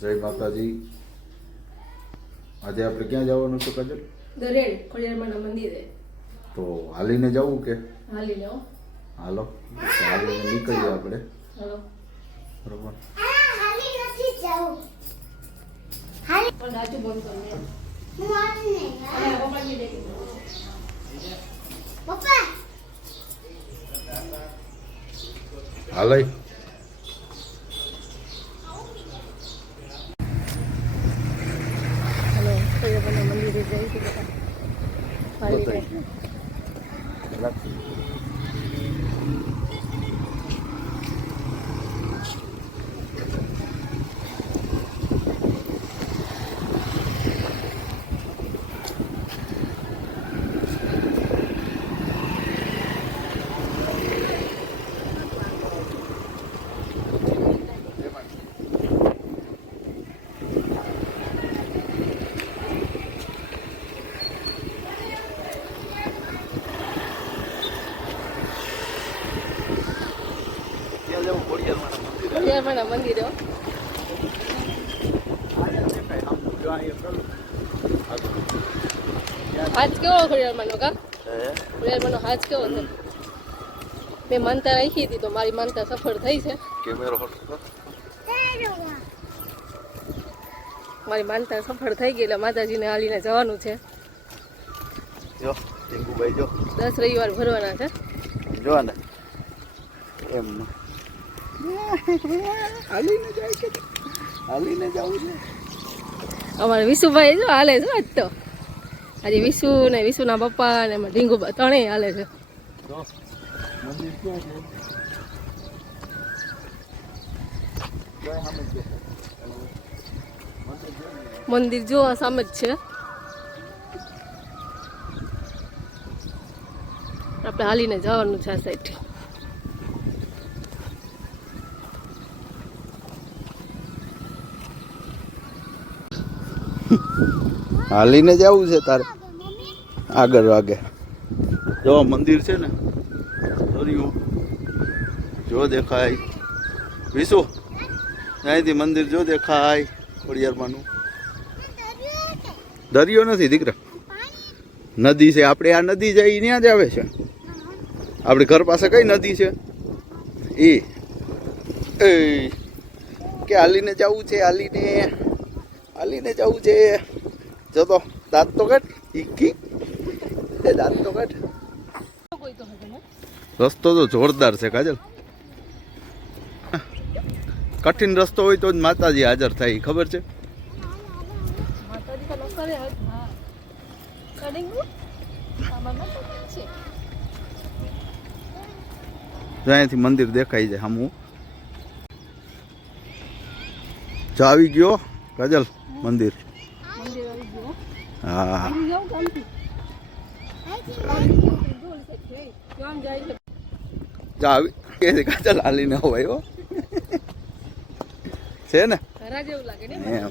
જય માતાજી. આજે આપણે ક્યાં જવાનું છે કાજલ? દરેડ ખોડિયારમાંના મંદિરે. તો હાલીને જવું કે હાલીને હો. હાલો હાલીને નીકળીએ આપણે. હાલો. બરોબર. હાલી નથી જાઉં. હાલી પણ સાચું બોલ તો ને. હું આને અરે પપ્પાજી દે. પપ્પા હાલય હાલો ખોડિયારમાંના મંદિરે જઈશું બધા. હાલીને. ખોડિયારમાંના મંદિરે હો. હાજ કેવો ખોડિયારમાંનો કા? ખોડિયારમાંનો હાજ કેવો છે? મેં માનતા રાખી હતી તો મારી માનતા સફળ થઈ છે. કેમેરો મારી માનતા સફળ થઈ ગઈ એટલે માતાજીને હાલીને જવાનું છે. જો ટીંકુભાઈ જો 10 રવિવાર ભરવાના છે. જો ને એમ હાલીને જાય કે હાલીને જવું છે. અમારે વિશુભાઈ જો હાલે છે આજ તો. આજે વિશુ ને વિશુના પપ્પા ને એમાં ઢીંગુબા ત્રણેય હાલે છે. જો મંદિર ક્યાં છે? જોય સામે જ છે. મંદિર જો આ સામે જ છે. આપણે હાલીને જવાનું છે આ સાઈડ. હાલીને જવું છે તારે આગળ વાગે. જો મંદિર છે ને દરિયો જો દેખાય. વિશુ અહીંથી મંદિર જો દેખાય. ખોડિયારમાંનું દરિયો નથી દીકરા, નદી છે. આપણે આ નદી જાય ત્યાં જ આવે છે. આપણી ઘર પાસે કઈ નદી છે? એ કે હાલીને જવું છે. હાલીને જવું છે. જો તો દાંત તો કાઢ. દાંત તો કાઢ. રસ્તો તો જોરદાર છે કાજલ. કઠિન રસ્તો હોય તો જ માતાજી હાજર થાય, ખબર છે? અહીંયાથી મંદિર દેખાઈ જાય હમું. જો આવી ગયો કાજલ મંદિર. હા જો આવી કાજલ હાલીને હોય હો. છે ને એમ.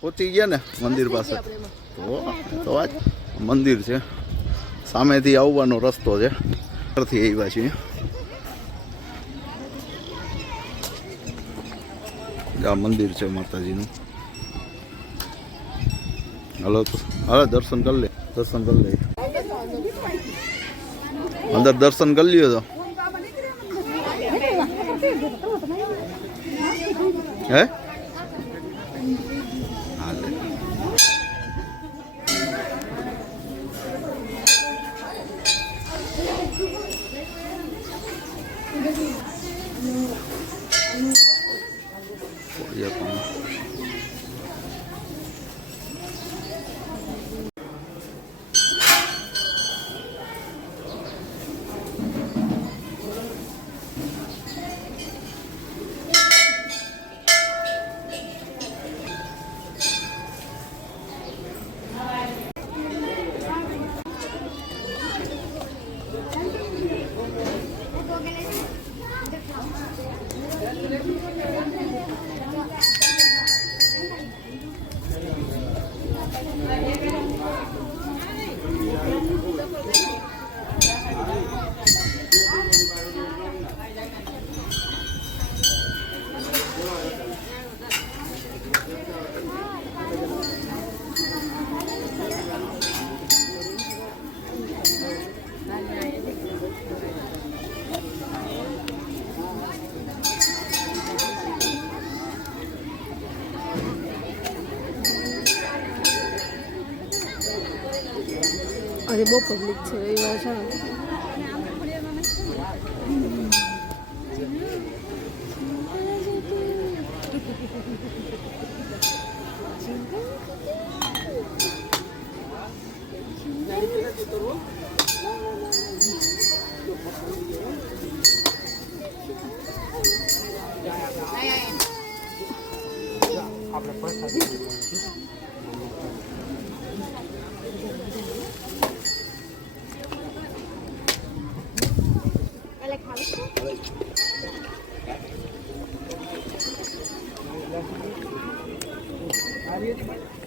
પહોંચી ગયા ને મંદિર પાસે. તો આ મંદિર છે. સામેથી આવવાનો રસ્તો છે. ત્યારથી આવ્યા છીએ. આ મંદિર છે માતાજીનું. હાલો તો હાલો દર્શન કરી લે. અંદર દર્શન કરી લ્યો તો. હે હાલે. આજે બહુ પબ્લિક છે રવિવાર છે ને. ખાલી